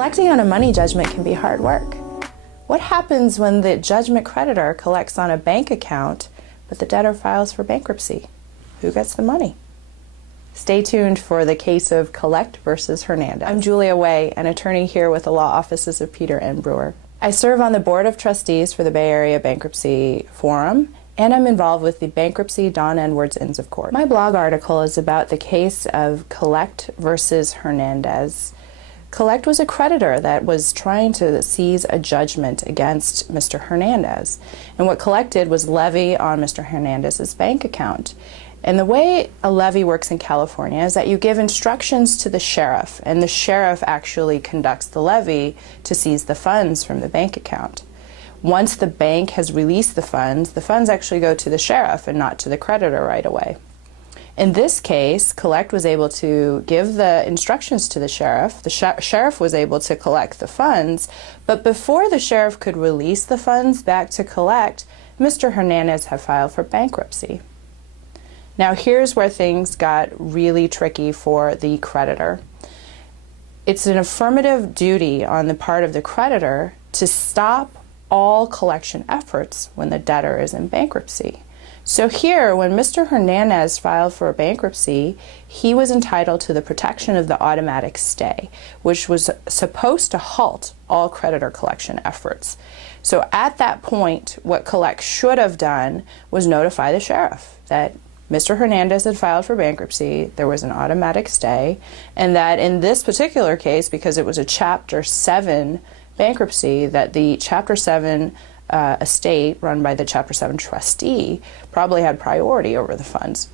Collecting on a money judgment can be hard work. What happens when the judgment creditor collects on a bank account, but the debtor files for bankruptcy? Who gets the money? Stay tuned for the case of Collect versus Hernandez. I'm Julia Way, an attorney here with the law offices of Peter and Brewer. I serve on the Board of Trustees for the Bay Area Bankruptcy Forum, and I'm involved with the Bankruptcy Don Edwards Inns of Court. My blog article is about the case of Collect versus Hernandez. Collect was a creditor that was trying to seize a judgment against Mr. Hernandez. And what Collect did was levy on Mr. Hernandez's bank account. And the way a levy works in California is that you give instructions to the sheriff, and the sheriff actually conducts the levy to seize the funds from the bank account. Once the bank has released the funds actually go to the sheriff and not to the creditor right away. In this case, Collect was able to give the instructions to the sheriff. The sheriff was able to collect the funds, but before the sheriff could release the funds back to Collect, Mr. Hernandez had filed for bankruptcy. Now here's where things got really tricky for the creditor. It's an affirmative duty on the part of the creditor to stop all collection efforts when the debtor is in bankruptcy. So here, when Mr. Hernandez filed for bankruptcy, he was entitled to the protection of the automatic stay, which was supposed to halt all creditor collection efforts. So at that point, what Collect should have done was notify the sheriff that Mr. Hernandez had filed for bankruptcy, there was an automatic stay, and that in this particular case, because it was a Chapter 7 bankruptcy, that the Chapter 7 estate run by the Chapter 7 trustee probably had priority over the funds.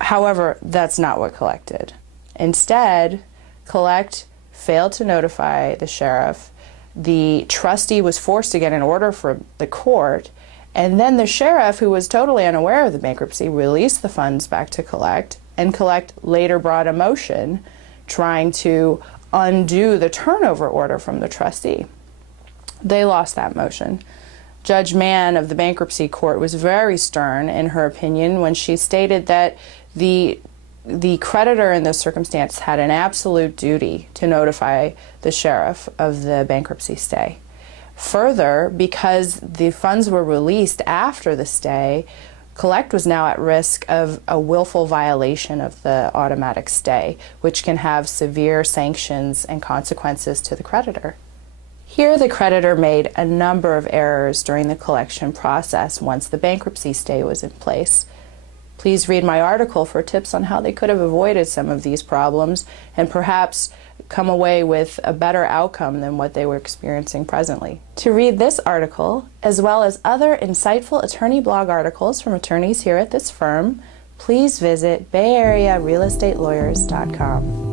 However, that's not what Collect did. Instead, Collect failed to notify the sheriff. The trustee was forced to get an order from the court, and then the sheriff, who was totally unaware of the bankruptcy, released the funds back to Collect, and Collect later brought a motion trying to undo the turnover order from the trustee. They lost that motion. Judge Mann of the bankruptcy court was very stern in her opinion when she stated that the creditor in this circumstance had an absolute duty to notify the sheriff of the bankruptcy stay. Further, because the funds were released after the stay, Collect was now at risk of a willful violation of the automatic stay, which can have severe sanctions and consequences to the creditor. Here, the creditor made a number of errors during the collection process once the bankruptcy stay was in place. Please read my article for tips on how they could have avoided some of these problems and perhaps come away with a better outcome than what they were experiencing presently. To read this article, as well as other insightful attorney blog articles from attorneys here at this firm, please visit BayAreaRealEstateLawyers.com.